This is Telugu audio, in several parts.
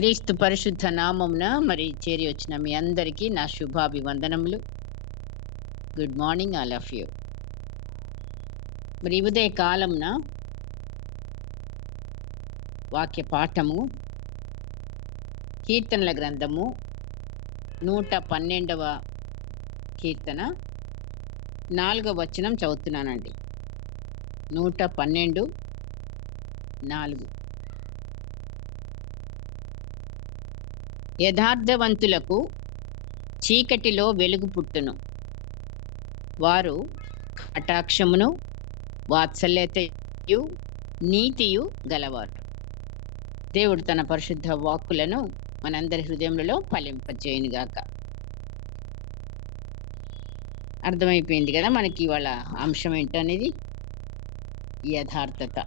క్రీస్తు పరిశుద్ధ నామమున మరి చేరి వచ్చిన మీ అందరికీ నా శుభాభివందనములు. Good morning all of you. మరి ఈ ఉదయ కాలంన వాక్య పాఠము కీర్తనల గ్రంథము 112వ కీర్తన 4వ వచనం చదువుతున్నానండి. 112:4. యథార్థవంతులకు చీకటిలో వెలుగు పుట్టును, వారు కటాక్షమును వాత్సల్యతయు నీతియు గలవారు. దేవుడు తన పరిశుద్ధ వాక్కులను మనందరి హృదయములలో ఫలింపజేయునుగాక. అర్థమైపోయింది కదా మనకి ఇవాళ అంశం ఏంటనేది. యథార్థత.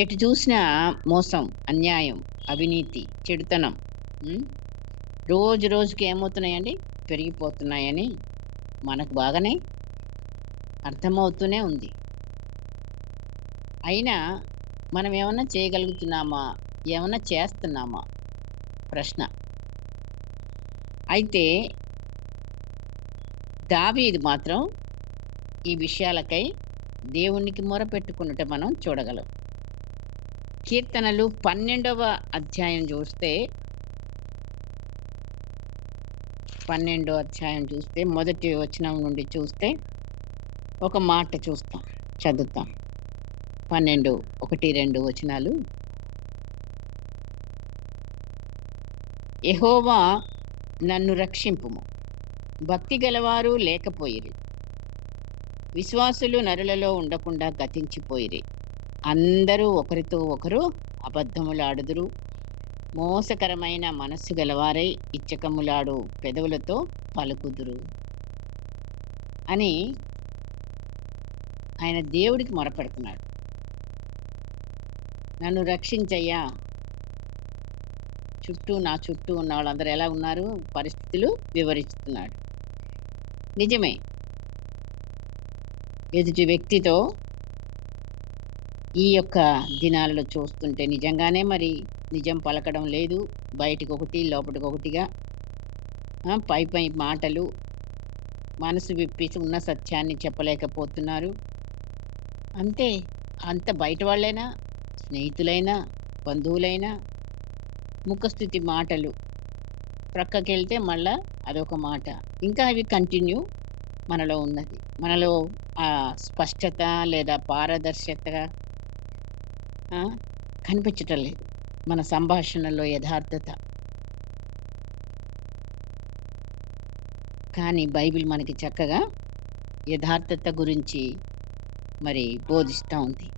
ఎటు చూసినా మోసం, అన్యాయం, అవినీతి, చెడుతనం రోజు రోజుకి ఏమవుతున్నాయండి, పెరిగిపోతున్నాయని మనకు బాగానే అర్థమవుతూనే ఉంది. అయినా మనం ఏమన్నా చేయగలుగుతున్నామా, ఏమన్నా చేస్తున్నామా ప్రశ్న. అయితే దావీదు మాత్రం ఈ విషయాలకై దేవునికి మొరపెట్టుకున్నట్టు మనం చూడగలం. కీర్తనలు 12వ అధ్యాయం చూస్తే 12వ అధ్యాయం చూస్తే మొదటి వచనం నుండి చూస్తే ఒక మాట చూస్తాం, చదువుతాం. 12, 1, 2 వచనాలు. యెహోవా నన్ను రక్షింపుము, భక్తి గలవారు లేకపోయిరి, విశ్వాసులు నరులలో ఉండకుండా గతించిపోయిరి. అందరూ ఒకరితో ఒకరు అబద్ధములాడుదురు, మోసకరమైన మనస్సు గలవారై ఇచ్చకములాడు పెదవులతో పలుకుదురు అని ఆయన దేవుడికి మొరపెడుతున్నాడు. నన్ను రక్షించయ్యా. నా చుట్టూ ఉన్న వాళ్ళందరూ ఎలా ఉన్నారు, పరిస్థితులు వివరిస్తున్నాడు. నిజమే, ఎదుటి వ్యక్తితో ఈ యొక్క దినాలలో చూస్తుంటే నిజంగానే మరి నిజం పలకడం లేదు. బయటికి ఒకటి, లోపలికి ఒకటిగా పై మాటలు, మనసు విప్పి ఉన్న సత్యాన్ని చెప్పలేకపోతున్నారు. అంతే. అంత బయట వాళ్ళైనా, స్నేహితులైనా, బంధువులైనా ముఖస్థుతి మాటలు. ప్రక్కకెళ్తే మళ్ళా అదొక మాట. ఇంకా అవి కంటిన్యూ మనలో ఉన్నది. మనలో ఆ స్పష్టత లేదా పారదర్శకత కనిపించటం లేదు. మన సంభాషణలో యథార్థత. కానీ బైబిల్ మనకి చక్కగా యథార్థత గురించి మరి బోధిస్తూ ఉంది.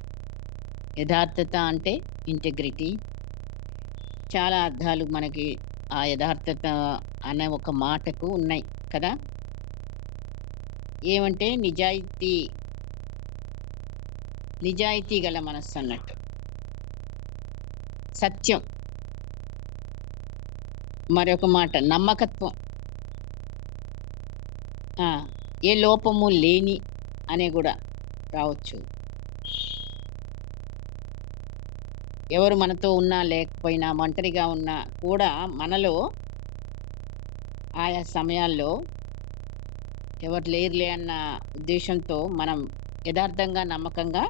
యథార్థత అంటే ఇంటెగ్రిటీ. చాలా అర్థాలు మనకి ఆ యథార్థత అనే ఒక మాటకు ఉన్నాయి కదా. ఏమంటే నిజాయితీ గల మనస్సు అన్నట్టు. సత్యం. మరొక మాట నమ్మకత్వం. ఏ లోపము లేని అనే కూడా రావచ్చు. ఎవరు మనతో ఉన్నా లేకపోయినా, ఒంటరిగా ఉన్నా కూడా మనలో ఆయా సమయాల్లో ఎవరు లేరులే అన్న ఉద్దేశంతో మనం యథార్థంగా, నమ్మకంగా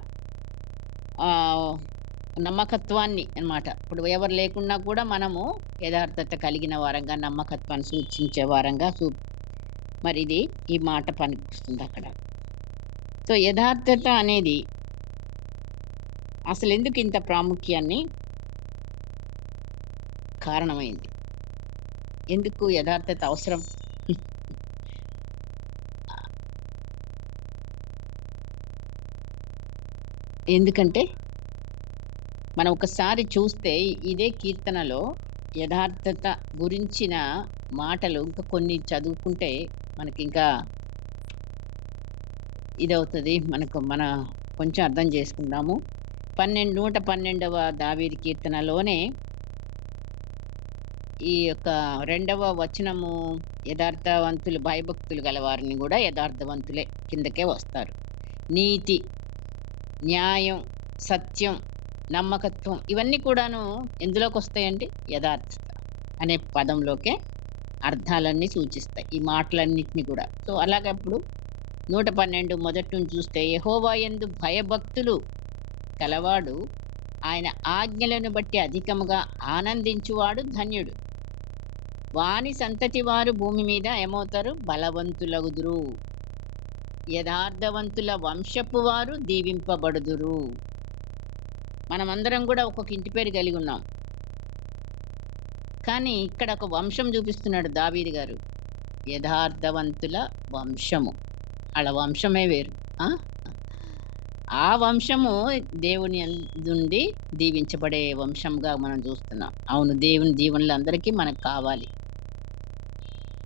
నమ్మకత్వాన్ని అన్నమాట. ఇప్పుడు ఎవరు లేకున్నా కూడా మనము యథార్థత కలిగిన వారంగా, నమ్మకత్వాన్ని సూచించే వారంగా మరి ఇది ఈ మాట పనికొస్తుంది అక్కడ. సో యథార్థత అనేది అసలు ఎందుకు ఇంత ప్రాముఖ్యాన్ని కారణమైంది? ఎందుకు యథార్థత అవసరం? ఎందుకంటే మనం ఒకసారి చూస్తే ఇదే కీర్తనలో యథార్థత గురించిన మాటలు ఇంకా కొన్ని చదువుకుంటే మనకి ఇంకా ఇదవుతుంది. మన కొంచెం అర్థం చేసుకుందాము. 112వ దావీదు కీర్తనలోనే ఈ యొక్క 2వ వచనము యథార్థవంతులు, భయభక్తులు గల వారిని కూడా యథార్థవంతులే కిందకే వస్తారు. నీతి, న్యాయం, సత్యం నమ్మకత్వం ఇవన్నీ కూడాను ఎందులోకొస్తాయండి? యథార్థత అనే పదంలోకే అర్థాలన్నీ సూచిస్తాయి. ఈ మాటలన్నిటిని కూడా. సో, అలాగప్పుడు 112 మొదటి నుంచి చూస్తే యెహోవా యందు భయభక్తులు కలవాడు ఆయన ఆజ్ఞలను బట్టి అధికముగా ఆనందించువాడు ధన్యుడు. వాని సంతతి వారు భూమి మీద ఏమవుతారు? బలవంతులగుదురు. యథార్థవంతుల వంశపు వారు దీవింపబడుదురు. మనమందరం కూడా ఒక్కొక్క ఇంటి పేరు కలిగి ఉన్నాం. కానీ ఇక్కడ ఒక వంశం చూపిస్తున్నాడు దావీదు గారు. యథార్థవంతుల వంశము. ఆళ్ళ వంశమే వేరు. ఆ! ఆ వంశము దేవుని నుండి దీవించబడే వంశంగా మనం చూస్తున్నాం. అవును, దేవుని దీవెనలు అందరికీ మనకు కావాలి.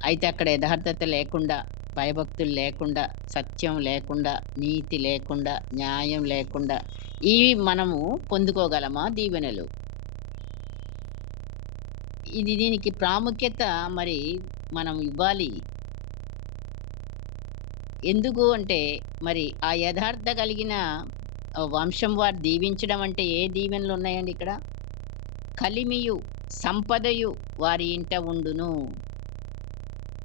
అయితే అక్కడ యథార్థత లేకుండా, భయభక్తులు లేకుండా, సత్యం లేకుండా, నీతి లేకుండా, న్యాయం లేకుండా ఇవి మనము పొందుకోగలమా దీవెనలు? దీనికి ప్రాముఖ్యత మరి మనం ఇవ్వాలి. ఎందుకు అంటే మరి ఆ యథార్థ కలిగిన వంశం వారు దీవించడం అంటే ఏ దీవెనలు ఉన్నాయండి ఇక్కడ? కలిమియు సంపదయు వారి ఇంట ఉండును.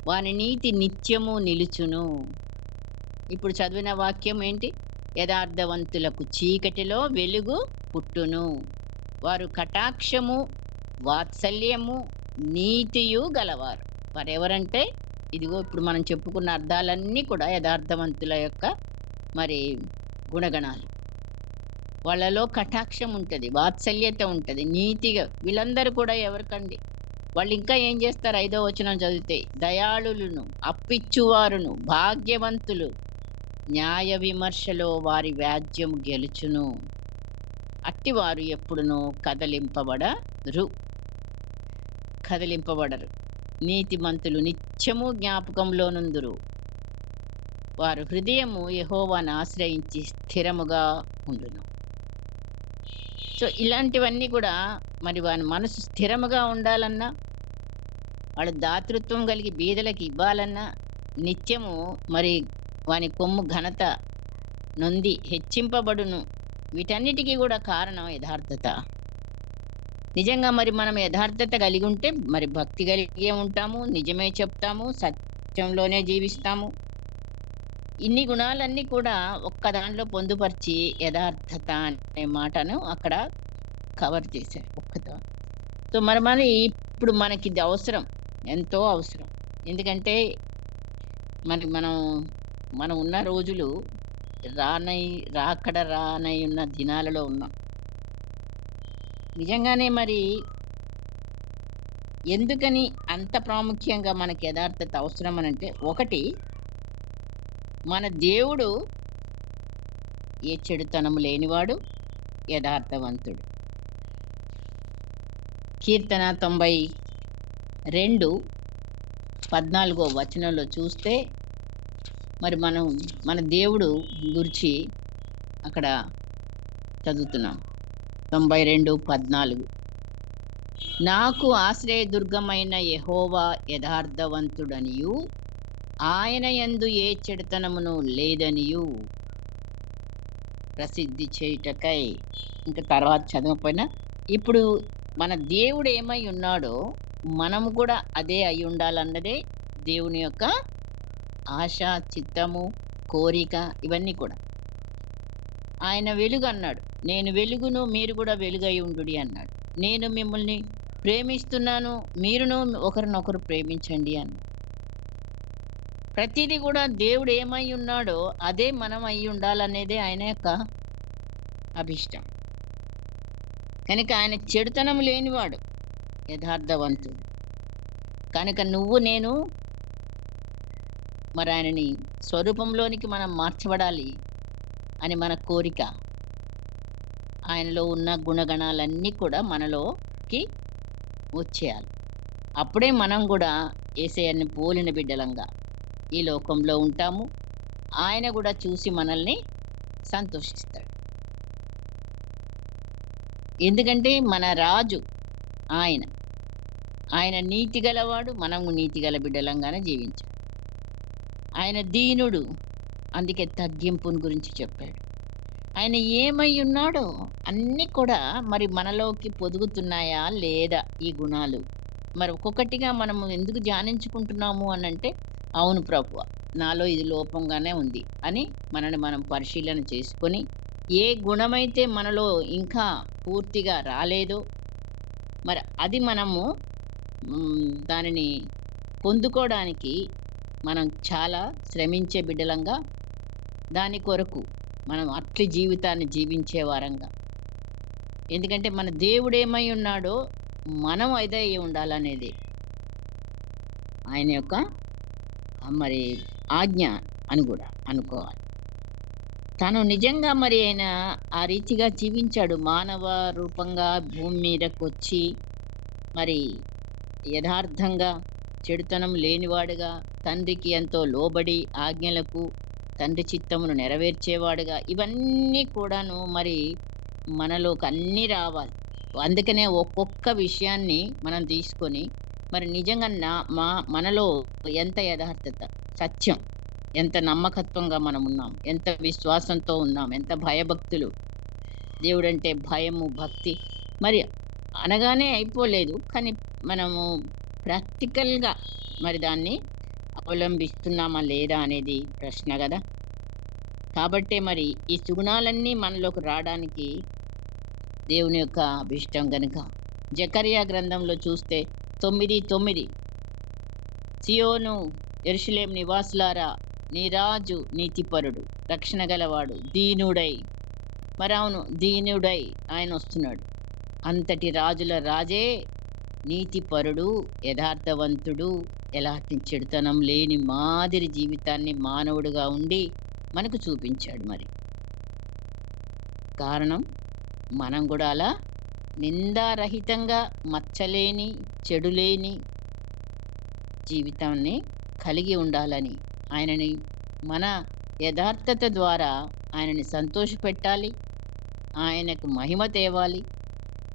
వాని నీతి నిత్యము నిలుచును. ఇప్పుడు చదివిన వాక్యం ఏంటి? యథార్థవంతులకు చీకటిలో వెలుగు పుట్టును. వారు కటాక్షము, వాత్సల్యము, నీతియు గలవారు. వారెవరంటే ఇదిగో ఇప్పుడు మనం చెప్పుకున్న అర్థాలన్నీ కూడా యథార్థవంతుల యొక్క మరి గుణగణాలు. వాళ్ళలో కటాక్షం ఉంటుంది, వాత్సల్యత ఉంటుంది, నీతిగా వీళ్ళందరూ కూడా ఎవరికండి? వాళ్ళు ఇంకా ఏం చేస్తారు? 5వ వచనం చదివితే దయాళులను, అప్పిచ్చువారును, భాగ్యవంతులు, న్యాయ విమర్శలో వారి వ్యాజ్యము గెలుచును. అట్టివారు ఎప్పుడునూ కదలింపబడరు. నీతిమంతులు నిత్యము జ్ఞాపకంలో నుందురు. వారు హృదయము యెహోవాను ఆశ్రయించి స్థిరముగా ఉండును. సో, ఇలాంటివన్నీ కూడా మరి వాని మనసు స్థిరముగా ఉండాలన్నా, వాడు దాతృత్వం కలిగి బీదలకు ఇవ్వాలన్నా, నిత్యము మరి వాని కొమ్ము ఘనత నొంది హెచ్చింపబడును. వీటన్నిటికీ కూడా కారణం యథార్థత. నిజంగా మరి మనం యథార్థత కలిగి ఉంటే మరి భక్తి కలిగే ఉంటాము, నిజమే చెప్తాము, సత్యంలోనే జీవిస్తాము. ఇన్ని గుణాలన్నీ కూడా ఒక్క దాంట్లో పొందుపరిచి యథార్థత అనే మాటను అక్కడ కవర్ చేశారు ఒక్కతో. సో, మరి ఇప్పుడు మనకి ఇది అవసరం, ఎంతో అవసరం. ఎందుకంటే మరి మనం ఉన్న రోజులు రానై ఉన్న దినాలలో ఉన్నాం. నిజంగానే మరి ఎందుకని అంత ప్రాముఖ్యంగా మనకి యథార్థత అవసరం అనంటే, ఒకటి మన దేవుడు ఏ చెడుతనము లేనివాడు, యథార్థవంతుడు. కీర్తన 92 14వ వచనంలో చూస్తే మరి మన దేవుడు గురించి అక్కడ చదువుతున్నాం. 92:14 నాకు ఆశ్రయదుర్గమైన యెహోవా యథార్థవంతుడనియు ఆయన యందు ఏ చెడుతనమును లేదనియు ప్రసిద్ధి చేయుటకై. ఇంకా తర్వాత చదవకపోయినా ఇప్పుడు మన దేవుడు ఏమై ఉన్నాడో మనము కూడా అదే అయి ఉండాలన్నదే దేవుని యొక్క ఆశ, చిత్తము, కోరిక ఇవన్నీ కూడా. ఆయన వెలుగు అన్నాడు. నేను వెలుగును, మీరు కూడా వెలుగై ఉండుడి అన్నాడు. నేను మిమ్మల్ని ప్రేమిస్తున్నాను, మీరును ఒకరినొకరు ప్రేమించండి అన్నాడు. ప్రతిదీ కూడా దేవుడు ఏమై ఉన్నాడో అదే మనం అయి ఉండాలనేదే ఆయన యొక్క అభిష్టం. కనుక ఆయన చెడుతనం లేనివాడు, యథార్థవంతుడు. కనుక నువ్వు నేను మరి ఆయనని స్వరూపంలోనికి మనం మార్చబడాలి అని మన కోరిక. ఆయనలో ఉన్న గుణగణాలన్నీ కూడా మనలోకి వచ్చేయాలి. అప్పుడే మనం కూడా యేసయ్యని పోలిన బిడ్డలంగా ఈ లోకంలో ఉంటాము. ఆయన కూడా చూసి మనల్ని సంతోషిస్తాడు. ఎందుకంటే మన రాజు ఆయన నీతి గలవాడు, మనము నీతి గల బిడ్డలంగానే జీవించాలి. ఆయన దీనుడు, అందుకే తగ్గింపుని గురించి చెప్పాడు. ఆయన ఏమై ఉన్నాడో అన్నీ కూడా మరి మనలోకి పొదుగుతున్నాయా లేదా ఈ గుణాలు? మరి ఒక్కొక్కటిగా మనము ఎందుకు ధ్యానించుకుంటున్నాము అనంటే, అవును ప్రభువా! నాలో ఇది లోపంగానే ఉంది అని మనల్ని మనం పరిశీలన చేసుకొని, ఏ గుణమైతే మనలో ఇంకా పూర్తిగా రాలేదో, మరి అది మనము దానిని పొందుకోవడానికి మనం చాలా శ్రమించే బిడ్డలంగా, దాని కొరకు మనం అట్లి జీవితాన్ని జీవించే వారంగా. ఎందుకంటే మన దేవుడేమై ఉన్నాడో మనం అదే అయి ఉండాలనేది ఆయన యొక్క మరి ఆజ్ఞ అని కూడా అనుకోవాలి. తను నిజంగా మరి ఆయన ఆ రీతిగా జీవించాడు. మానవ రూపంగా భూమి మీదకొచ్చి మరి యథార్థంగా చెడుతనం లేనివాడుగా, తండ్రికి ఎంతో లోబడి ఆజ్ఞలకు తండ్రి చిత్తమును నెరవేర్చేవాడుగా, ఇవన్నీ కూడాను మరి మనలోకి అన్నీ రావాలి. అందుకనే ఒక్కొక్క విషయాన్ని మనం తీసుకొని మరి నిజంగా మనలో ఎంత యథార్థత, సత్యం, ఎంత నమ్మకత్వంగా మనం ఉన్నాం, ఎంత విశ్వాసంతో ఉన్నాం, ఎంత భయభక్తులు, దేవుడంటే భయము, భక్తి మరి అనగానే అయిపోలేదు. కానీ మనము ప్రాక్టికల్‌గా మరి దాన్ని అవలంబిస్తున్నామా లేదా అనేది ప్రశ్న గదా! కాబట్టే మరి ఈ సుగుణాలన్నీ మనలోకి రావడానికి దేవుని యొక్క అభిష్టం గనుక జకర్యా గ్రంథంలో చూస్తే 9:9 సియోను యెరూషలేము నివాసులారా, నీ రాజు నీతిపరుడు, రక్షణ గలవాడు, దీనుడై, మరి అవును దీనుడై ఆయన వస్తున్నాడు. అంతటి రాజుల రాజే నీతిపరుడు, యథార్థవంతుడు, ఎలాంటి చెడుతనం లేని మాదిరి జీవితాన్ని మానవుడుగా ఉండి మనకు చూపించాడు. మరి కారణం మనం కూడా అలా నిందారహితంగా, మచ్చలేని, చెడులేని జీవితాన్ని కలిగి ఉండాలని, ఆయనని మన యథార్థత ద్వారా ఆయనని సంతోషపెట్టాలి, ఆయనకు మహిమ తేవాలి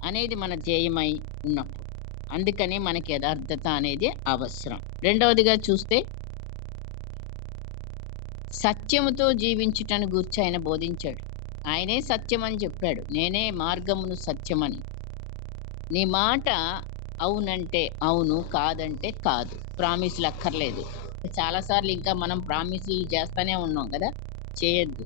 అనేది మన ధ్యేయమై ఉన్నప్పుడు. అందుకని మనకి యథార్థత అనేది అవసరం. రెండవదిగా చూస్తే సత్యముతో జీవించుటను గూర్చి ఆయన బోధించాడు. ఆయనే సత్యం అని చెప్పాడు. నేనే మార్గమును సత్యమని. నీ మాట అవునంటే అవును, కాదంటే కాదు. ప్రామిస్‌లు అక్కర్లేదు. చాలాసార్లు ఇంకా మనం ప్రామిస్‌లు చేస్తానే ఉన్నాం కదా! చేయొద్దు.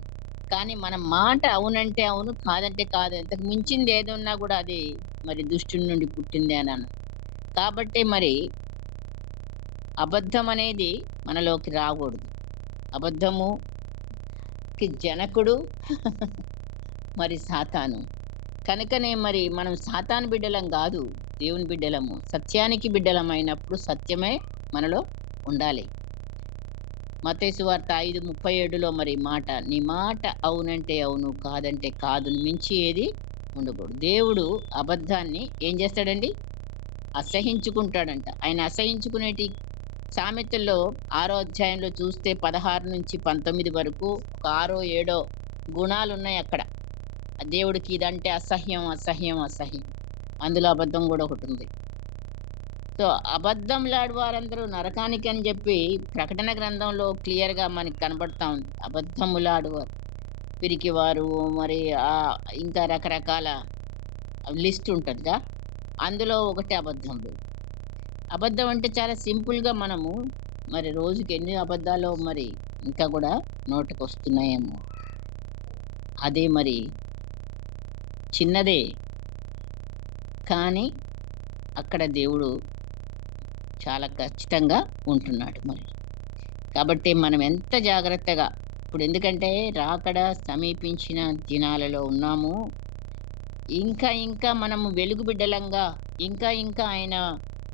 కానీ మన మాట అవునంటే అవును, కాదంటే కాదు. ఇంతకు మించింది ఏదున్నా కూడా అది మరి దుష్టుని నుండి పుట్టిందే అని. కాబట్టి మరి అబద్ధం అనేది మనలోకి రాకూడదు. అబద్ధముకి జనకుడు మరి సాతాను. కనుకనే మరి మనం సాతాను బిడ్డలం కాదు, దేవుని బిడ్డలము. సత్యానికి బిడ్డలమైనప్పుడు సత్యమే మనలో ఉండాలి. మత్తయి సువార్త 5:37లో మరి మాట, నీ మాట అవునంటే అవును, కాదంటే కాదును మించి ఏది ఉండకూడదు. దేవుడు అబద్ధాన్ని ఏం చేస్తాడండి? అసహించుకుంటాడంట. ఆయన అసహించుకునేటి సామెతల్లో 6వ అధ్యాయంలో చూస్తే 16-19 వరకు ఒక 6, 7 గుణాలున్నాయి అక్కడ. దేవుడికి ఇదంటే అసహ్యం, అసహ్యం, అసహ్యం. అందులో అబద్ధం కూడా ఒకటుంది. సో, అబద్ధంలాడు వారందరూ నరకానికి అని చెప్పి ప్రకటన గ్రంథంలో క్లియర్‌గా మనకి కనబడతా ఉంది. అబద్ధములాడువారు, పిరికివారు, మరి ఇంకా రకరకాల లిస్ట్ ఉంటదిగా. అందులో ఒకటి అబద్ధములు. అబద్ధం అంటే చాలా సింపుల్‌గా మనము మరి రోజుకి ఎన్ని అబద్ధాలో మరి ఇంకా కూడా నోటికొస్తున్నాయేమో. అదే మరి చిన్నదే. కానీ అక్కడ దేవుడు చాలా ఖచ్చితంగా ఉంటున్నాడు మరి. కాబట్టి మనం ఎంత జాగ్రత్తగా ఇప్పుడు, ఎందుకంటే రాకడ సమీపించిన దినాలలో ఉన్నాము. ఇంకా ఇంకా మనము వెలుగు బిడ్డలంగా, ఇంకా ఇంకా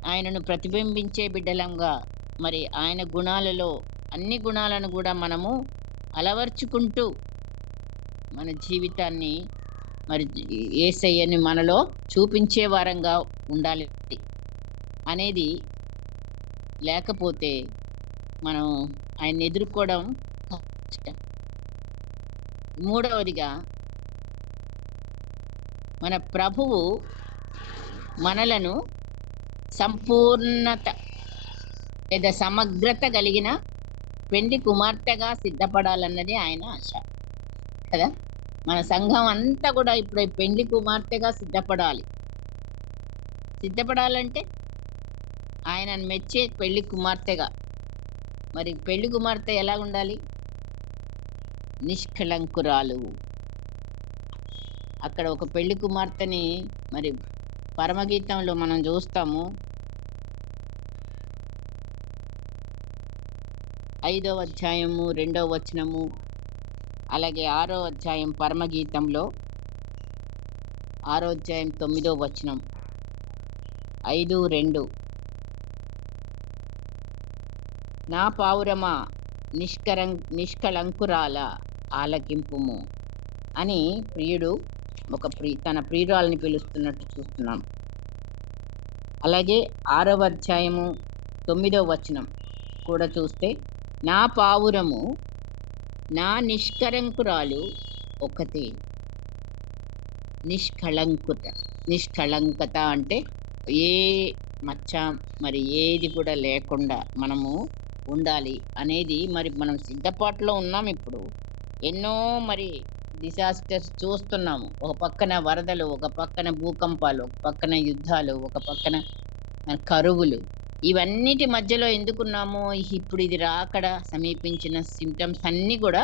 ఆయనను ప్రతిబింబించే బిడ్డలంగా, మరి ఆయన గుణాలలో అన్ని గుణాలను కూడా మనము అలవర్చుకుంటూ మన జీవితాన్ని మరి యేసయ్యని మనలో చూపించే వారంగా ఉండాలి అనేది. లేకపోతే మనం ఆయన్ని ఎదుర్కోవడం కష్టం. మూడవదిగా మన ప్రభువు మనలను సంపూర్ణత లేదా సమగ్రత కలిగిన పెండ్లి కుమార్తెగా సిద్ధపడాలన్నది ఆయన ఆశ కదా! మన సంఘం అంతా కూడా ఇప్పుడు పెళ్లి కుమార్తెగా సిద్ధపడాలి. సిద్ధపడాలంటే ఆయనను మెచ్చే పెళ్లి కుమార్తెగా. మరి పెళ్లి కుమార్తె ఎలా ఉండాలి? నిష్కళంకురాలు. అక్కడ ఒక పెళ్లి కుమార్తెని మరి పరమగీతంలో మనం చూస్తాము. 5వ అధ్యాయము 2వ వచనము, అలాగే 6వ అధ్యాయం పరమగీతంలో 6వ అధ్యాయం 9వ వచనం, 5:2 నా పావురమా నిష్కళంకురాల ఆలకింపుము అని ప్రియుడు తన ప్రియురాలని పిలుస్తున్నట్టు చూస్తున్నాం. అలాగే 6వ అధ్యాయము 9వ వచనం కూడా చూస్తే నా పావురము నా నిష్కళంకురాలు ఒకతే. నిష్కళంకత అంటే ఏ మచ్చ మరి ఏది కూడా లేకుండా మనము ఉండాలి అనేది. మరి మనం సిద్ధపాటులో ఉన్నాం. ఇప్పుడు ఎన్నో మరి డిజాస్టర్స్ చూస్తున్నాము. ఒక పక్కన వరదలు, ఒక పక్కన భూకంపాలు, ఒక పక్కన యుద్ధాలు, ఒక పక్కన కరువులు. ఇవన్నిటి మధ్యలో ఎందుకున్నామో ఇప్పుడు ఇది రాకడ సమీపించిన సిమ్టమ్స్ అన్నీ కూడా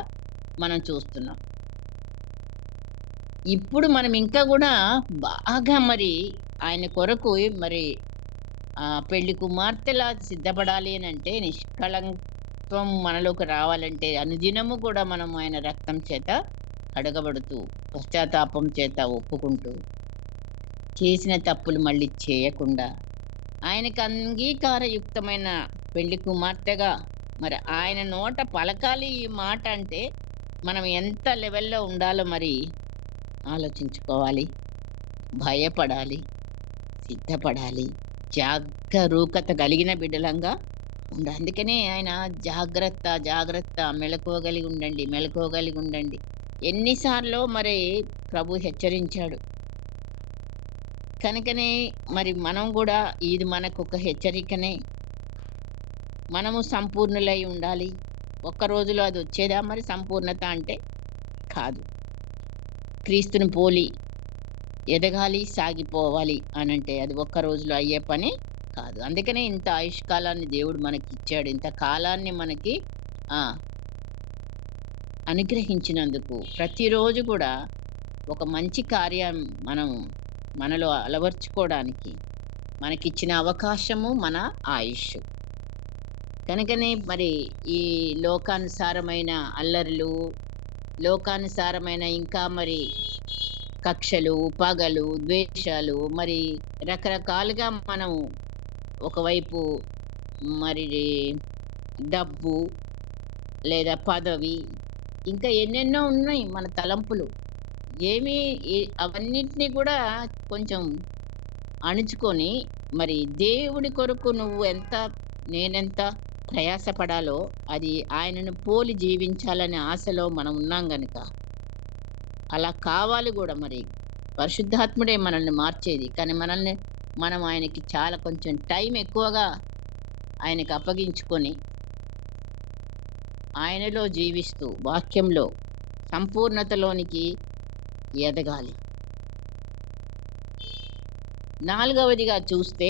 మనం చూస్తున్నాం. ఇప్పుడు మనం ఇంకా కూడా బాగా మరి ఆయన కొరకు మరి పెళ్లి కుమార్తెలా సిద్ధపడాలి అని అంటే, నిష్కళంకత్వం మనలోకి రావాలంటే అనుదినము కూడా మనం ఆయన రక్తం చేత కడగబడుతూ, పశ్చాత్తాపం చేత ఒప్పుకుంటూ, చేసిన తప్పులు మళ్ళీ చేయకుండా, ఆయనకు అంగీకారయుక్తమైన పెళ్లి కుమార్తెగా మరి ఆయన నోట పలకాలి ఈ మాట అంటే మనం ఎంత లెవెల్లో ఉండాలో మరి ఆలోచించుకోవాలి. భయపడాలి, సిద్ధపడాలి, జాగరూకత కలిగిన బిడ్డలంగా ఉండాలి. అందుకనే ఆయన జాగ్రత్త జాగ్రత్త, మెలకువగలిగి ఉండండి, మెలకువగలిగి ఉండండి ఎన్నిసార్లు మరి ప్రభు హెచ్చరించాడు. కనుకనే మరి మనం కూడా ఇది మనకు ఒక హెచ్చరికనే. మనము సంపూర్ణులై ఉండాలి. ఒక్క రోజులో అది వచ్చేదా మరి సంపూర్ణత అంటే? కాదు. క్రీస్తుని పోలి ఎదగాలి, సాగిపోవాలి అనంటే అది ఒక్క రోజులో అయ్యే పని కాదు. అందుకనే ఇంత ఆయుష్కాలాన్ని దేవుడు మనకి ఇచ్చాడు. ఇంత కాలాన్ని మనకి అనుగ్రహించినందుకు ప్రతిరోజు కూడా ఒక మంచి కార్యం మనలో అలవర్చుకోవడానికి మనకిచ్చిన అవకాశము మన ఆయుష్. కనుకనే మరి ఈ లోకానుసారమైన అల్లర్లు, లోకానుసారమైన ఇంకా మరి కక్షలు, పగలు, ద్వేషాలు, మరి రకరకాలుగా మనం ఒకవైపు మరి డబ్బు లేదా పదవి, ఇంకా ఎన్నెన్నో ఉన్నాయి మన తలంపులు. అవన్నిటినీ కూడా కొంచెం అణుచుకొని మరి దేవుడి కొరకు నువ్వు ఎంత, నేనెంత ప్రయాసపడాలో అది ఆయనను పోలి జీవించాలనే ఆశలో మనం ఉన్నాం గనుక అలా కావాలి కూడా. మరి పరిశుద్ధాత్ముడే మనల్ని మార్చేది. కానీ మనం ఆయనకి చాలా కొంచెం టైం ఎక్కువగా ఆయనకి అప్పగించుకొని ఆయనలో జీవిస్తూ వాక్యంలో సంపూర్ణతలోనికి ఎదగాలి. 4వదిగా చూస్తే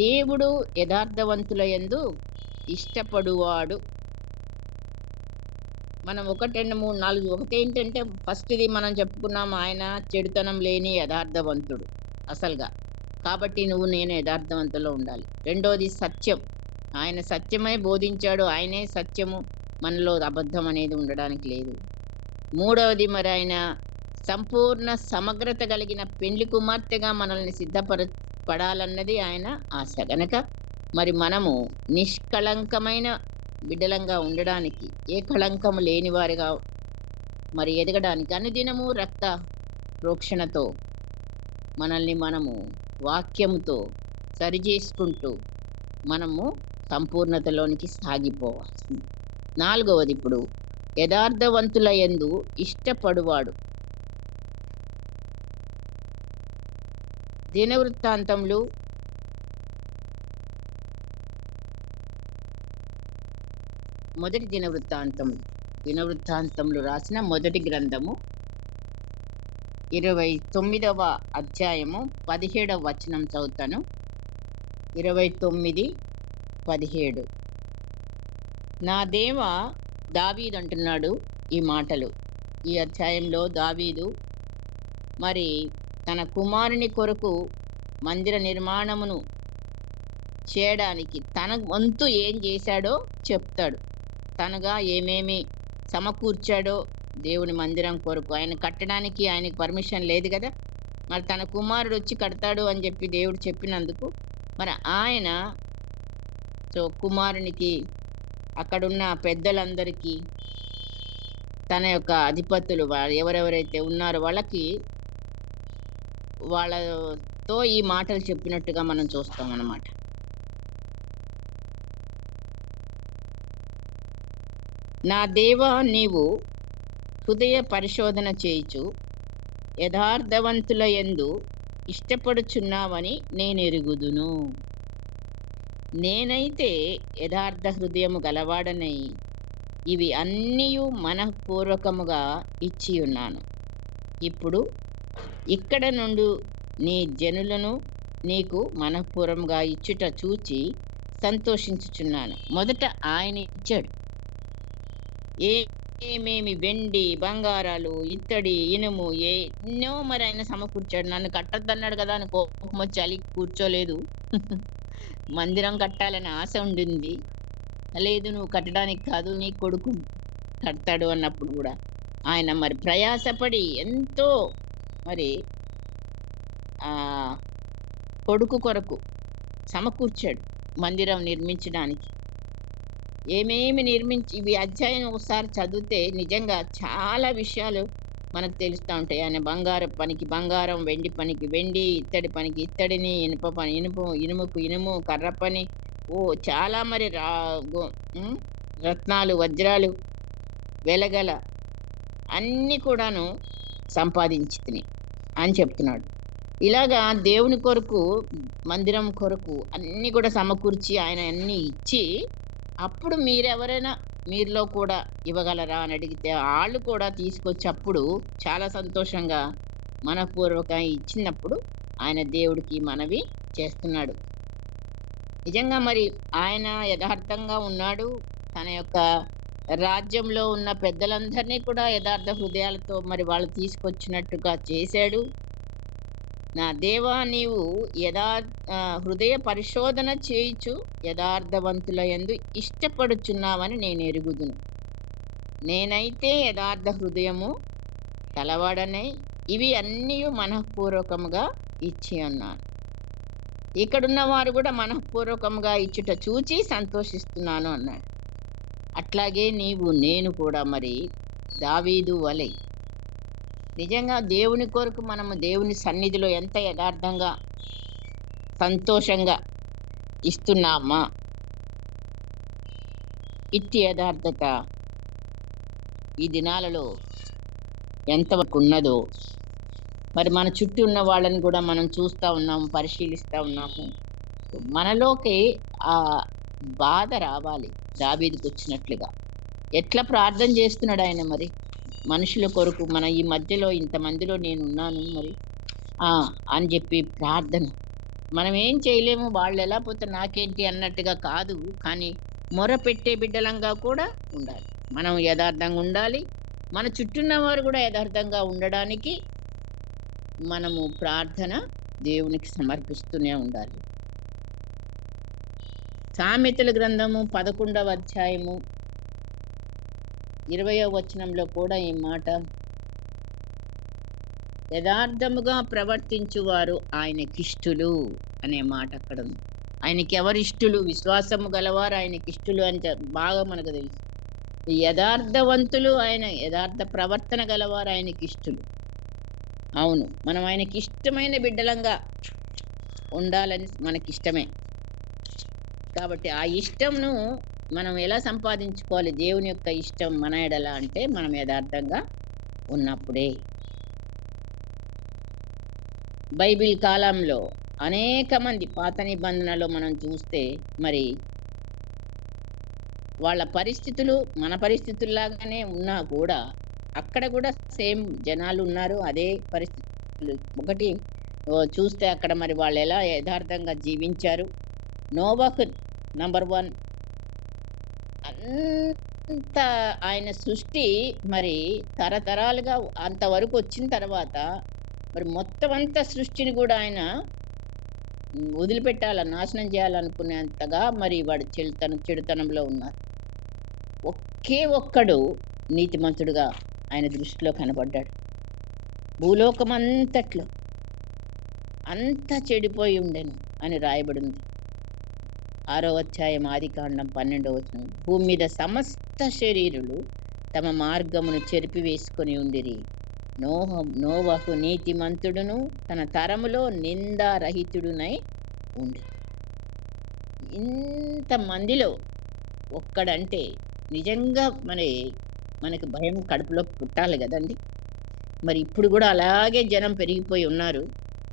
దేవుడు యథార్థవంతుల యందు ఇష్టపడువాడు. మనం 1, 2, 3, 4 ఒకటేంటంటే ఫస్ట్‌ది మనం చెప్పుకున్నాం, ఆయన చెడుతనం లేని యథార్థవంతుడు అసలుగా. కాబట్టి నేను యథార్థవంతులో ఉండాలి. రెండోది సత్యం. ఆయన సత్యమే బోధించాడు. ఆయనే సత్యము. మనలో అబద్ధం అనేది ఉండడానికి లేదు. మూడవది మరి ఆయన సంపూర్ణ సమగ్రత కలిగిన పెండ్లి కుమార్తెగా మనల్ని పడాలన్నది ఆయన ఆశ. గనక మరి మనము నిష్కళంకమైన బిడ్డలంగా ఉండడానికి, ఏ కళంకము లేని వారిగా మరి ఎదగడానికి అనుదినము రక్త ప్రోక్షణతో మనల్ని మనము వాక్యముతో సరిచేసుకుంటూ మనము సంపూర్ణతలోనికి సాగిపోవాలి. 4వది ఇప్పుడు యథార్థవంతుల యందు ఇష్టపడువాడు. దినవృత్తాంతములు 1 దినవృత్తాంతములు దినవృత్తాంతములు రాసిన మొదటి గ్రంథము 29వ అధ్యాయము 17వ వచనం చదువుతాను. 29:17. నా దేవా, దావీదు అంటున్నాడు ఈ మాటలు. ఈ అధ్యాయంలో దావీదు మరి తన కుమారుని కొరకు మందిర నిర్మాణమును చేయడానికి తన వంతు ఏం చేశాడో చెప్తాడు. తనగా ఏమేమి సమకూర్చాడో దేవుని మందిరం కొరకు. ఆయన కట్టడానికి ఆయనకు పర్మిషన్ లేదు కదా, మరి తన కుమారుడు వచ్చి కడతాడు అని చెప్పి దేవుడు చెప్పినందుకు మరి ఆయన కుమారునికి అక్కడున్న పెద్దలందరికీ తన యొక్క అధిపతులు ఎవరెవరైతే ఉన్నారో వాళ్ళతో ఈ మాటలు చెప్పినట్టుగా మనం చూస్తాం అన్నమాట. నా దేవా, నీవు హృదయ పరిశోధన చేయుచు యథార్థవంతుల యందు ఇష్టపడుచున్నావని నేను ఎరుగుదును. నేనైతే యథార్థ హృదయము గలవాడనై ఇవి అన్నీయు మనఃపూర్వకముగా ఇచ్చి ఉన్నాను. ఇప్పుడు ఇక్కడ నుండి నీ జనులను నీకు మనఃపూర్వముగా ఇచ్చుట చూచి సంతోషించుచున్నాను. మొదట ఆయన ఇచ్చాడు. ఏమేమి వెండి, బంగారాలు, ఇత్తడి, ఇనుము ఎన్నో మరి ఆయన సమకూర్చాడు. నన్ను కట్టద్దన్నాడు కదా అని కోపం వచ్చి అలిగి కూర్చోలేదు. మందిరం కట్టాలని ఆశ ఉండింది. లేదు, నువ్వు కట్టడానికి కాదు, నీ కొడుకు కడతాడు అన్నప్పుడు కూడా ఆయన మరి ప్రయాసపడి ఎంతో మరి కొడుకు కొరకు సమకూర్చాడు మందిరం నిర్మించడానికి. ఏమేమి నిర్మించి ఇవి అధ్యాయం ఒకసారి చదివితే నిజంగా చాలా విషయాలు మనకు తెలుస్తూ ఉంటాయి. ఆయన బంగారం పనికి బంగారం, వెండి పనికి వెండి, ఇత్తడి పనికి ఇత్తడిని, ఇనుముకు ఇనుము, కర్ర పని, చాలా మరి రత్నాలు, వజ్రాలు, వెలగల అన్నీ కూడాను సంపాదించి అని చెప్తున్నాడు. ఇలాగా దేవుని కొరకు, మందిరం కొరకు అన్నీ కూడా సమకూర్చి ఆయన అన్నీ ఇచ్చి, అప్పుడు మీలో కూడా ఇవ్వగలరా అని అడిగితే వాళ్ళు కూడా తీసుకొచ్చి అప్పుడు చాలా సంతోషంగా మనపూర్వకంగా ఇచ్చినప్పుడు ఆయన దేవుడికి మనవి చేస్తున్నాడు. నిజంగా మరి ఆయన యథార్థంగా ఉన్నాడు. తన యొక్క రాజ్యంలో ఉన్న పెద్దలందరినీ కూడా యథార్థ హృదయాలతో మరి వాళ్ళు తీసుకొచ్చినట్టుగా చేశాడు. నా దేవా, నీవు హృదయ పరిశోధన చేయుచు యథార్థవంతుల యందు ఇష్టపడుచున్నావని నేను ఎరుగుదును. నేనైతే యథార్థ హృదయము కలవాడనే ఇవి అన్నీ మనఃపూర్వకముగా ఇచ్చి ఉన్నాను. ఇక్కడున్న వారు కూడా మనఃపూర్వకముగా ఇచ్చుట చూచి సంతోషిస్తున్నాను అన్నాడు. అట్లాగే నేను కూడా మరి దావీదు వలె నిజంగా దేవుని కొరకు మనము దేవుని సన్నిధిలో ఎంత యథార్థంగా సంతోషంగా ఇస్తున్నామా, ఇట్టి యథార్థత ఈ దినాలలో ఎంతవరకు ఉన్నదో మరి మన చుట్టూ ఉన్న వాళ్ళని కూడా మనం చూస్తూ ఉన్నాము, పరిశీలిస్తూ ఉన్నాము. మనలోకి ఆ బాధ రావాలి. దావీదుకు వచ్చినట్లుగా ఎట్లా ప్రార్థన చేస్తున్నాడు ఆయన మరి మనుషుల కొరకు. మన ఈ మధ్యలో ఇంతమందిలో నేను ఉన్నాను మరి అని చెప్పి ప్రార్థన. మనం ఏం చేయలేము, వాళ్ళు ఎలా పోతే నాకేంటి అన్నట్టుగా కాదు, కానీ మొర పెట్టే బిడ్డలంగా కూడా ఉండాలి. మనం యథార్థంగా ఉండాలి. మన చుట్టూన్న వారు కూడా యథార్థంగా ఉండడానికి మనము ప్రార్థన దేవునికి సమర్పిస్తూనే ఉండాలి. సామెతల గ్రంథము 11వ అధ్యాయము 20వ వచనంలో కూడా ఈ మాట, యథార్థముగా ప్రవర్తించువారు ఆయనకిష్టులు అనే మాట అక్కడ ఉంది. ఆయనకి ఎవరిష్టులు? విశ్వాసము గలవారు ఆయనకిష్టులు అని బాగా మనకు తెలుసు. యథార్థవంతులు, యథార్థ ప్రవర్తన గలవారు ఆయనకిష్టులు. అవును, మనం ఆయనకి ఇష్టమైన బిడ్డలంగా ఉండాలని మనకిష్టమే. కాబట్టి ఆ ఇష్టంను మనం ఎలా సంపాదించుకోవాలి? దేవుని యొక్క ఇష్టం మన ఎడల అంటే మనం యథార్థంగా ఉన్నప్పుడే. బైబిల్ కాలంలో అనేక మంది పాత నిబంధనలో మనం చూస్తే మరి వాళ్ళ పరిస్థితులు మన పరిస్థితుల్లాగానే ఉన్నా కూడా, అక్కడ కూడా సేమ్ జనాలున్నారు. అదే పరిస్థితులు. ఒకటి చూస్తే అక్కడ మరి వాళ్ళెలా యథార్థంగా జీవించారు. నోవహు నంబర్ 1 అంత ఆయన సృష్టి మరి తరతరాలుగా అంతవరకు వచ్చిన తర్వాత, మరి మొత్తం అంతా సృష్టిని కూడా ఆయన నాశనం చేయాలనుకునేంతగా మరి వాడు చెడుతనంలో ఉన్నారు. ఒకే ఒక్కడు నీతిమంతుడుగా ఆయన దృష్టిలో కనపడ్డాడు. భూలోకమంతట్లో అంతా చెడిపోయి ఉండెను అని రాయబడింది. 6వ అధ్యాయం ఆదికాండం 12వ వచనం. భూమి మీద సమస్త శరీరులు తమ మార్గమును చెరిపివేసుకొని ఉండిరి. నోవహు నీతిమంతుడును తన తరములో నిందారహితుడునై ఉండి. ఇంతమందిలో ఒక్కడంటే నిజంగా మనకి భయం కడుపులో పుట్టాలి కదండి. మరి ఇప్పుడు కూడా అలాగే జనం పెరిగిపోయి ఉన్నారు.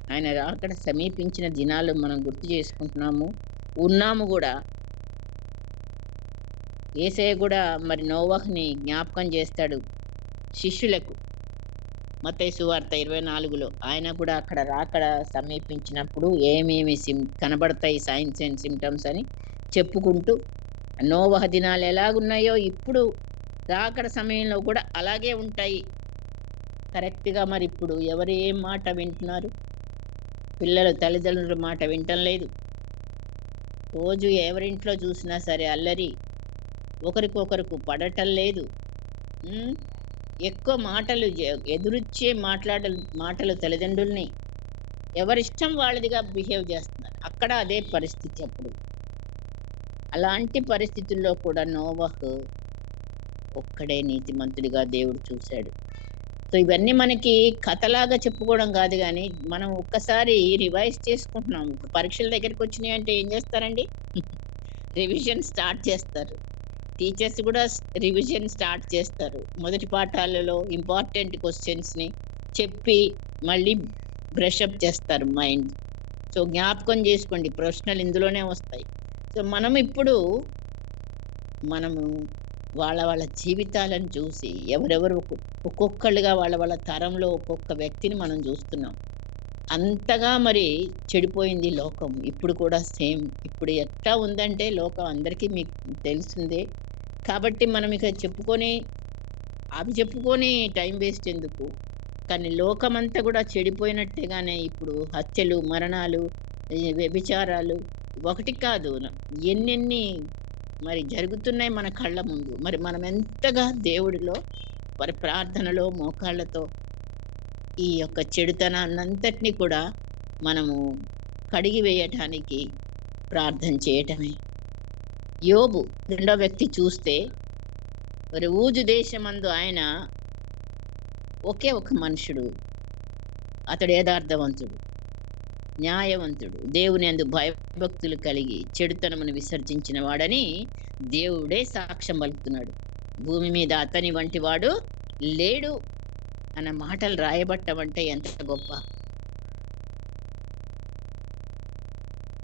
ఆయన రాకడ సమీపించిన దినాలు మనం గుర్తు చేసుకుంటున్నాము, ఉన్నాము కూడా. యేసయ్య కూడా మరి నోవహుని జ్ఞాపకం చేస్తాడు శిష్యులకు. మత్తయి సువార్త 24లో ఆయన కూడా అక్కడ రాకడ సమీపించినప్పుడు ఏమేమి కనబడతాయి సైన్స్ అండ్ సిమ్టమ్స్ అని చెప్పుకుంటూ, నోవహ దినాలు ఎలాగున్నాయో ఇప్పుడు రాకడ సమయంలో కూడా అలాగే ఉంటాయి. కరెక్ట్‌గా మరి ఇప్పుడు ఎవరు ఏం మాట వింటున్నారు? పిల్లలు తల్లిదండ్రుల మాట వింటం లేదు. రోజు ఎవరింట్లో చూసినా సరే అల్లరి, ఒకరికొకరికి పడటం లేదు. ఎక్కువ మాటలు ఎదురిచ్చే మాటలు తల్లిదండ్రుల్ని ఎవరిష్టం వాళ్ళదిగా బిహేవ్ చేస్తున్నారు. అక్కడ అదే పరిస్థితి అప్పుడు. అలాంటి పరిస్థితుల్లో కూడా నోవహు ఒక్కడే నీతిమంతుడిగా దేవుడు చూశాడు. సో ఇవన్నీ మనకి కథలాగా చెప్పుకోవడం కాదు గానీ, మనం ఒక్కసారి రివైజ్ చేసుకుంటున్నాం. ఇప్పుడు పరీక్షల దగ్గరికి వచ్చినాయంటే ఏం చేస్తారండి? రివిజన్ స్టార్ట్ చేస్తారు. టీచర్స్ కూడా రివిజన్ స్టార్ట్ చేస్తారు. మొదటి పాఠాలలో ఇంపార్టెంట్ క్వశ్చన్స్‌ని చెప్పి మళ్ళీ బ్రషప్ చేస్తారు మైండ్. సో జ్ఞాపకం చేసుకోండి, ప్రశ్నలు ఇందులోనే వస్తాయి. సో మనము వాళ్ళ జీవితాలను చూసి ఎవరెవరు ఒక్కొక్కళ్ళుగా వాళ్ళ తరంలో ఒక్కొక్క వ్యక్తిని మనం చూస్తున్నాం. అంతగా మరి చెడిపోయింది లోకం. ఇప్పుడు కూడా సేమ్. ఇప్పుడు ఎట్లా ఉందంటే లోకం అందరికీ మీకు తెలిసిందే. కాబట్టి మనం ఇక చెప్పుకొని టైం వేస్ట్ ఎందుకు? కానీ లోకమంతా కూడా చెడిపోయినట్టుగానే ఇప్పుడు హత్యలు, మరణాలు, వ్యభిచారాలు ఒకటి కాదు ఎన్నెన్ని మరి జరుగుతున్నాయి మన కళ్ళ ముందు. మరి మనం ఎంతగా దేవుడిలో మరి ప్రార్థనలో మోకాళ్ళతో ఈ యొక్క చెడుతనాన్నంతటినీ కూడా మనము కడిగి వేయటానికి ప్రార్థన చేయటమే. యోబు రెండో వ్యక్తి చూస్తే మరి ఊజు దేశమందు ఆయన ఒకే ఒక మనుషుడు. అతడు యథార్థవంతుడు, న్యాయవంతుడు, దేవుని యందు భయభక్తులు కలిగి చెడుతనమును విసర్జించిన వాడని దేవుడే సాక్ష్యం పలుకుతున్నాడు. భూమి మీద అతని వంటి వాడు లేడు అన్న మాటలు రాయబట్టమంటే ఎంత గొప్ప!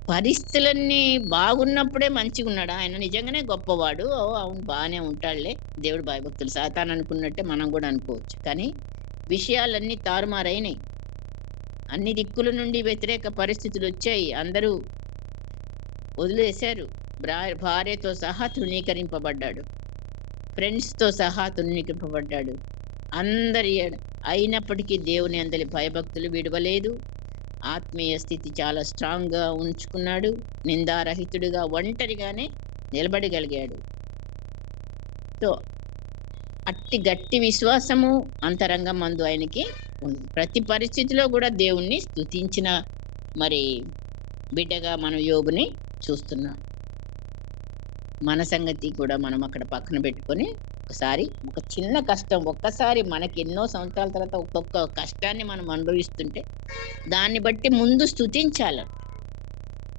పరిస్థితులన్నీ బాగున్నప్పుడే మంచిగున్నాడా? ఆయన నిజంగానే గొప్పవాడు. అవును బాగానే ఉంటాడులే, దేవుడు భయభక్తులు. సాతాను అనుకున్నట్టే మనం కూడా అనుకోవచ్చు. కానీ విషయాలన్నీ తారుమారైనాయి. అన్ని దిక్కుల నుండి వ్యతిరేక పరిస్థితులు వచ్చాయి. అందరూ వదిలేశారు. భార్యతో సహా తృణీకరింపబడ్డాడు. ఫ్రెండ్స్‌తో సహా తృణీకరింపబడ్డాడు. అయినప్పటికీ దేవుని యందలి భయభక్తులు విడవలేదు. ఆత్మీయ స్థితి చాలా స్ట్రాంగ్‌గా ఉంచుకున్నాడు. నిందారహితుడిగా ఒంటరిగానే నిలబడగలిగాడు. సో అట్టి గట్టి విశ్వాసము అంతరంగమందు ఆయనకి ఉంది. ప్రతి పరిస్థితిలో కూడా దేవుణ్ణి స్తుతించిన మరి బిడ్డగా మనం యోబుని చూస్తున్నాం. మన సంగతి కూడా మనం అక్కడ పక్కన పెట్టుకొని ఒక చిన్న కష్టం, ఒక్కసారి మనకి ఎన్నో సంవత్సరాల తర్వాత ఒక్కొక్క కష్టాన్ని మనం అనుభవిస్తుంటే దాన్ని బట్టి ముందు స్తుతించాలి.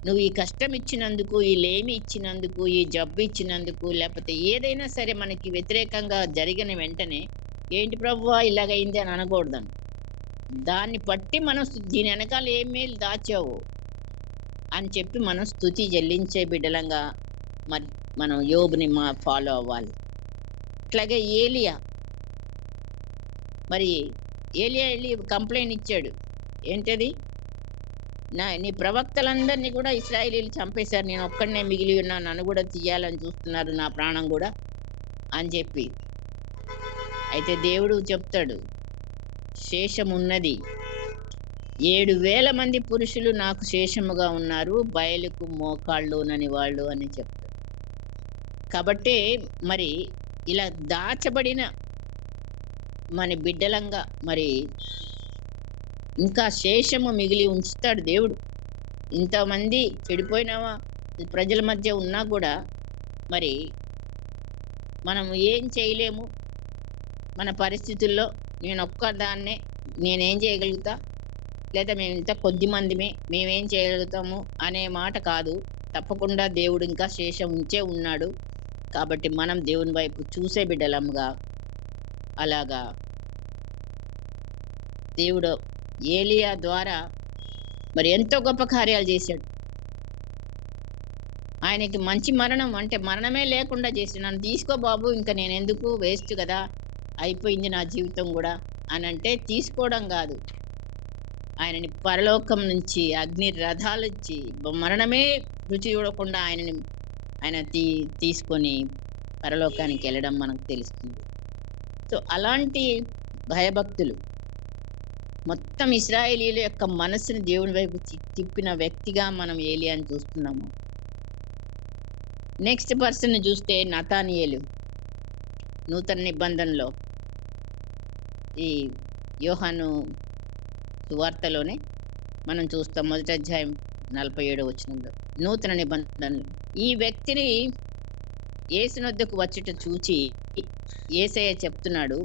నువ్వు ఈ కష్టం ఇచ్చినందుకు, ఈ లేమి ఇచ్చినందుకు, ఈ జబ్బు ఇచ్చినందుకు, లేకపోతే ఏదైనా సరే మనకి వ్యతిరేకంగా జరిగిన వెంటనే ఏంటి ప్రభువా ఇలాగైంది అని అనకూడదని. దాన్ని బట్టి మనం దీని వెనకాల ఏం మేలు దాచావు అని చెప్పి మనం స్తుతి చెల్లించే బిడ్డలంగా మరి మనం యోబుని ఫాలో అవ్వాలి. అట్లాగే ఏలియా, మరి ఏలియా వెళ్ళి కంప్లైంట్ ఇచ్చాడు. ఏంటది? నీ ప్రవక్తలందరినీ కూడా ఇశ్రాయేలీయులు చంపేశారు, నేను ఒక్కడినే మిగిలి ఉన్నాను, నన్ను కూడా తీయాలని చూస్తున్నారు, నా ప్రాణం కూడా అని చెప్పి. అయితే దేవుడు చెప్తాడు, శేషం ఉన్నది, 7,000 మంది పురుషులు నాకు శేషముగా ఉన్నారు, బయలుకు మోకాళ్ళునని వాళ్ళు అని చెప్తాడు. కాబట్టి మరి ఇలా దాచబడిన మన బిడ్డలంగా మరి ఇంకా శేషము మిగిలి ఉంచుతాడు దేవుడు. ఇంతమంది చెడిపోయిన ప్రజల మధ్య ఉన్నా కూడా మరి మనం ఏం చేయలేము. మన పరిస్థితుల్లో నేనొక్కదాన్నే నేనేం చేయగలుగుతా, లేదా మేము ఇంత కొద్ది మందిమే మేమేం చేయగలుగుతాము అనే మాట కాదు. తప్పకుండా దేవుడు ఇంకా శేషం ఉంచే ఉన్నాడు. కాబట్టి మనం దేవుని వైపు చూసే బిడ్డలంగా అలాగా దేవుడు ఏలియా ద్వారా మరి ఎంతో గొప్ప కార్యాలు చేశాడు. ఆయనకి మంచి మరణం, అంటే మరణమే లేకుండా చేసి, నన్ను తీసుకో బాబు, ఇంకా నేను ఎందుకు, వేస్ట్ కదా, అయిపోయింది నా జీవితం కూడా అని అంటే తీసుకోవడం కాదు, ఆయనని పరలోకం నుంచి అగ్ని రథాలు ఇచ్చి మరణమే రుచి చూడకుండా ఆయన తీసుకొని పరలోకానికి వెళ్ళడం మనకు తెలుస్తుంది. సో అలాంటి భయభక్తులు మొత్తం ఇశ్రాయేలీయుల యొక్క మనసుని దేవుని వైపు తిప్పిన వ్యక్తిగా మనం ఏలియాని చూస్తున్నాము. నెక్స్ట్ పర్సన్ చూస్తే నతానియేలు. నూతన నిబంధనలో ఈ యోహాను సువార్తలోనే మనం చూస్తాం, 1వ అధ్యాయం 47వ వచనంలో నూతన నిబంధనలు ఈ వ్యక్తిని యేసుని వద్దకు వచ్చుట చూచి యేసయ్య చెప్తున్నాడు,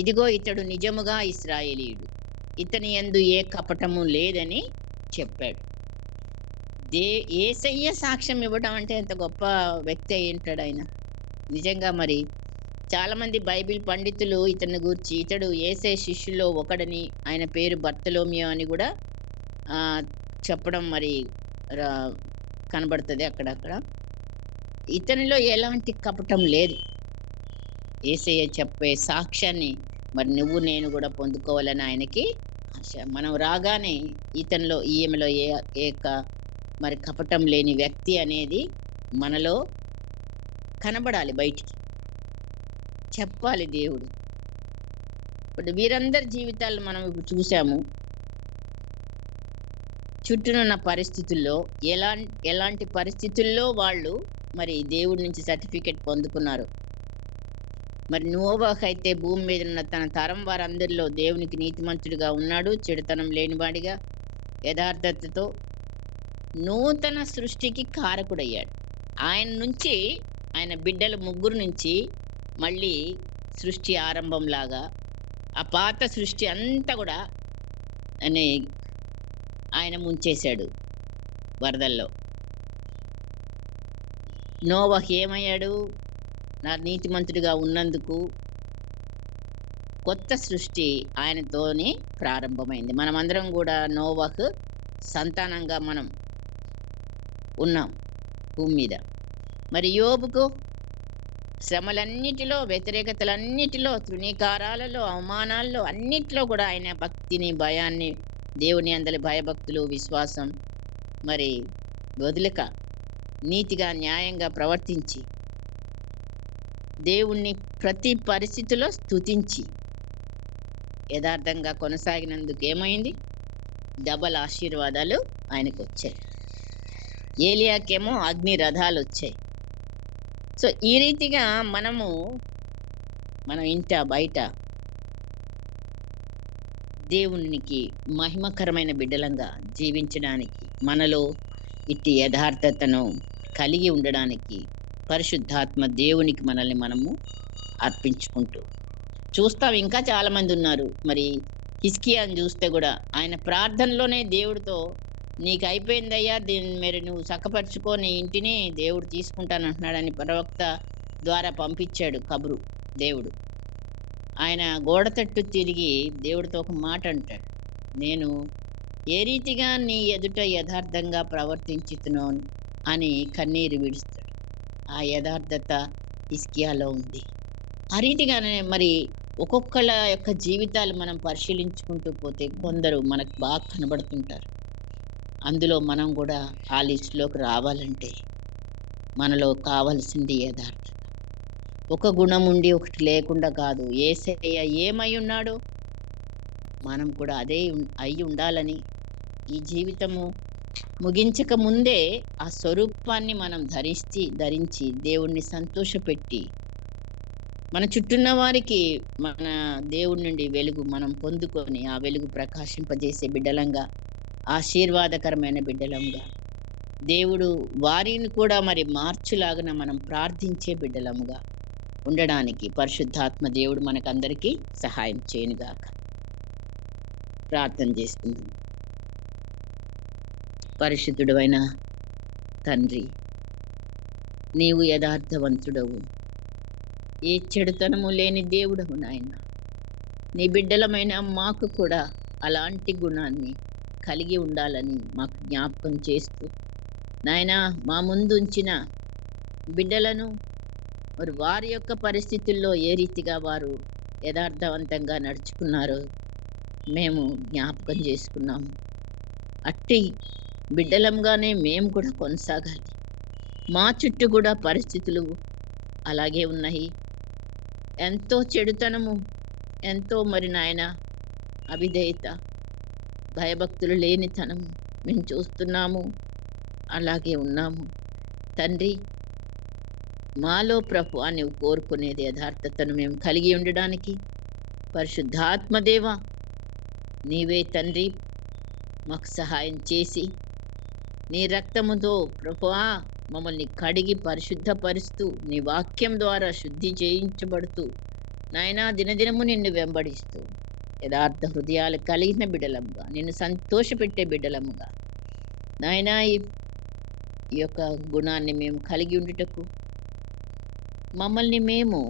ఇదిగో ఇతడు నిజముగా ఇశ్రాయేలీయుడు, ఇతని యందు ఏ కపటము లేదని చెప్పాడు. యేసయ్య సాక్ష్యం ఇవ్వడం అంటే ఎంత గొప్ప వ్యక్తి అయి ఉంటాడు ఆయన. నిజంగా మరి చాలా మంది బైబిల్ పండితులు ఇతన్ని గురించి, ఇతడు యేసయ్య శిష్యుల్లో ఒకడని, ఆయన పేరు బర్తలోమియో అని కూడా చెప్పడం మరి కనబడుతుంది అక్కడక్కడ. ఇతనిలో ఎలాంటి కపటం లేదు. యేసయ్య చెప్పే సాక్ష్యాన్ని మరి నువ్వు నేను కూడా పొందుకోవాలని ఆయనకి ఆశ. మనం రాగానే ఇతనిలో ఈమెలో మరి కపటం లేని వ్యక్తి అనేది మనలో కనబడాలి, బయటికి చెప్పాలి దేవుడు. ఇప్పుడు వీరందరి జీవితాలు మనం ఇప్పుడు చూసాము. చుట్టూనున్న పరిస్థితుల్లో ఎలాంటి పరిస్థితుల్లో వాళ్ళు మరి దేవుడి నుంచి సర్టిఫికెట్ పొందుకున్నారు. మరి నోవహు అయితే భూమి మీద ఉన్న తన తరం వారందరిలో దేవునికి నీతిమంతుడిగా ఉన్నాడు, చెడుతనం లేనివాడిగా యథార్థతతో నూతన సృష్టికి కారకుడయ్యాడు. ఆయన నుంచి, ఆయన బిడ్డల ముగ్గురు నుంచి మళ్ళీ సృష్టి ఆరంభంలాగా ఆ పాత సృష్టి అంతా కూడా ఆయన ముంచేశాడు వరదల్లో. నోవహు ఏమయ్యాడు? నా నీతిమంతుడిగా ఉన్నందుకు కొత్త సృష్టి ఆయనతోనే ప్రారంభమైంది. మనమందరం కూడా నోవహు సంతానంగా మనం ఉన్నాం భూమి మీద. మరి యోబుకు శ్రమలన్నిటిలో, వ్యతిరేకతలన్నిటిలో, తృణీకారాలలో, అవమానాల్లో అన్నిట్లో కూడా ఆయన భక్తిని, భయాన్ని, దేవుని అందరి భయభక్తులు, విశ్వాసం మరి వదిలక నీతిగా, న్యాయంగా ప్రవర్తించి దేవుణ్ణి ప్రతి పరిస్థితిలో స్తుతించి యథార్థంగా కొనసాగినందుకు ఏమైంది? డబల్ ఆశీర్వాదాలు ఆయనకు వచ్చాయి. ఏలియాకేమో అగ్ని రథాలు వచ్చాయి. సో ఈ రీతిగా మనం ఇంట బయట దేవునికి మహిమకరమైన బిడ్డలంగా జీవించడానికి, మనలో ఇట్టి యథార్థతను కలిగి ఉండడానికి పరిశుద్ధాత్మ దేవునికి మనల్ని మనము అర్పించుకుంటూ చూస్తాం. ఇంకా చాలామంది ఉన్నారు. మరి హిజ్కియాని చూస్తే కూడా ఆయన ప్రార్థనలోనే దేవుడితో, నీకు అయిపోయిందయ్యా, దీన్ని మరి నువ్వు చక్కపరుచుకో, నీ ఇంటిని దేవుడు తీసుకుంటానంటున్నాడని ప్రవక్త ద్వారా పంపించాడు కబురు దేవుడు. ఆయన గోడ తట్టు తిరిగి దేవుడితో ఒక మాట అంటాడు, నేను ఏ రీతిగా నీ ఎదుట యథార్థంగా ప్రవర్తించుతున్నాను అని కన్నీరు విడుస్తాడు. ఆ యథార్థత హిజ్కియాలో ఉంది. ఆ రీతిగానే మరి ఒక్కొక్కళ్ళ యొక్క జీవితాలు మనం పరిశీలించుకుంటూ పోతే కొందరు మనకు బాగా కనబడుతుంటారు. అందులో మనం గూడా ఆ లిస్ట్‌లోకి రావాలంటే మనలో కావాల్సింది యథార్థత. ఒక గుణం ఉండి ఒకటి లేకుండా కాదు. యేసయ్య ఏమై ఉన్నాడో మనం కూడా అదే అయి ఉండాలని ఈ జీవితము ముగించక ముందే ఆ స్వరూపాన్ని మనం ధరించి దేవుణ్ణి సంతోషపెట్టి మన చుట్టూన్న వారికి మన దేవుడి నుండి వెలుగు మనం పొందుకొని ఆ వెలుగు ప్రకాశింపజేసే బిడ్డలంగా, ఆశీర్వాదకరమైన బిడ్డలంగా, దేవుడు వారిని కూడా మరి మార్చులాగున మనం ప్రార్థించే బిడ్డలముగా ఉండడానికి పరిశుద్ధాత్మ దేవుడు మనకందరికీ సహాయం చేయనుగాక. ప్రార్థన చేసుకుందాం. పరిశుద్ధుడైన తండ్రి, నీవు యథార్థవంతుడవు, ఏ చెడుతనము లేని దేవుడవు నాయన. నీ బిడ్డలమైన మాకు కూడా అలాంటి గుణాన్ని కలిగి ఉండాలని మాకు జ్ఞాపకం చేస్తూ నాయనా, మా ముందు ఉంచిన బిడ్డలను మరి వారి యొక్క పరిస్థితుల్లో ఏ రీతిగా వారు యథార్థవంతంగా నడుచుకున్నారో మేము జ్ఞాపకం చేసుకున్నాము. అట్టి బిడ్డలంగానే మేము కూడా కొనసాగాలి. మా చుట్టూ కూడా పరిస్థితులు అలాగే ఉన్నాయి. ఎంతో చెడుతనము, ఎంతో మరి నాయన అవిధేయత, భయభక్తులు లేనితనము మేము చూస్తున్నాము. అలాగే ఉన్నాము. తండ్రి, మాలో ప్రభువా నీవు కోరుకునేది యథార్థతను మేము కలిగి ఉండడానికి పరిశుద్ధాత్మదేవ నీవే తండ్రి మాకు సహాయం చేసి నీ రక్తముతో ప్రభువా మమ్మల్ని కడిగి పరిశుద్ధపరుస్తూ నీ వాక్యం ద్వారా శుద్ధి చేయించబడుతూ నాయనా దినదినము నిన్ను వెంబడిస్తూ యథార్థ హృదయాలు కలిగిన బిడ్డలముగా, నిన్ను సంతోషపెట్టే బిడ్డలముగా నాయనా ఈ యొక్క గుణాన్ని మేము కలిగి ఉండుటకు మమ్మల్ని మేము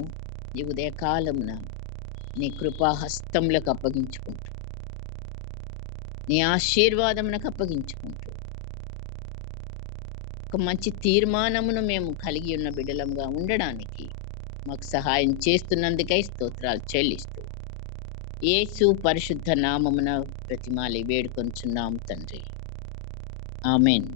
ఈ ఉదయకాలమున నీ కృపాహస్తములకు అప్పగించుకుంటూ, నీ ఆశీర్వాదమునకు అప్పగించుకుంటూ ఒక మంచి తీర్మానమును మేము కలిగి ఉన్న బిడ్డలంగా ఉండడానికి మాకు సహాయం చేస్తున్నందుకై స్తోత్రాలు చెల్లిస్తూ యేసు పరిశుద్ధ నామమున బ్రతిమాలి వేడుకొంచున్నాము తండ్రి. ఆమేన్.